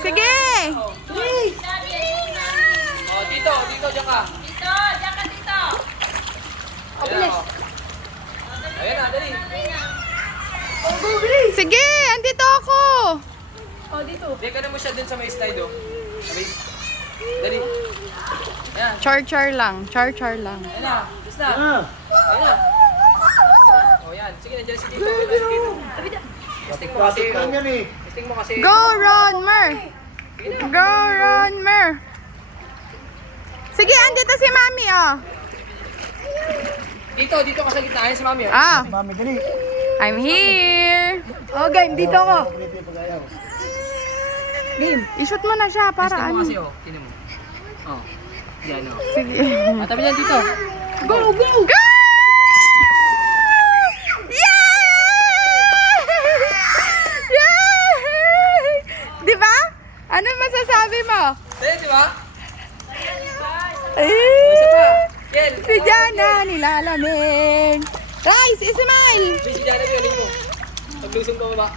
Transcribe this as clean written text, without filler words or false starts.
Sige! Oh, dito, diyan ka. Dito. Bilis. Ayan na, dali. Sige! Andito ako! Hindi ka na mo siya dun sa may slide, oh. Sabi. Dali. Ayan. Char-char lang. Char-char lang. Ayan na. Bis na. Ayan na. Oh, yan. Sige, nandiyan si Tito. Testing mo kasi. Testing mo kasi. Go, Ronmer! Go, Ronmer! Sige, andito si Mami, oh. Dito ka sa gitna. Ayan si Mami. Ah, Mami, dali. I'm here. Oh, game, dito ako. Game, i-shoot mo na siya para Testing mo ano. kasi, oh. Tingnan mo. Oh. Yan, oh. Sige. Tabi yan dito. Go! Go! Yay! Di ba? Ano masasabi mo? Sa'yo, di ba? Eh, Isa pa. Ken. si Jana nilalamin. Rise, smile! Si Jana, yun mo. Paglusong pa ba?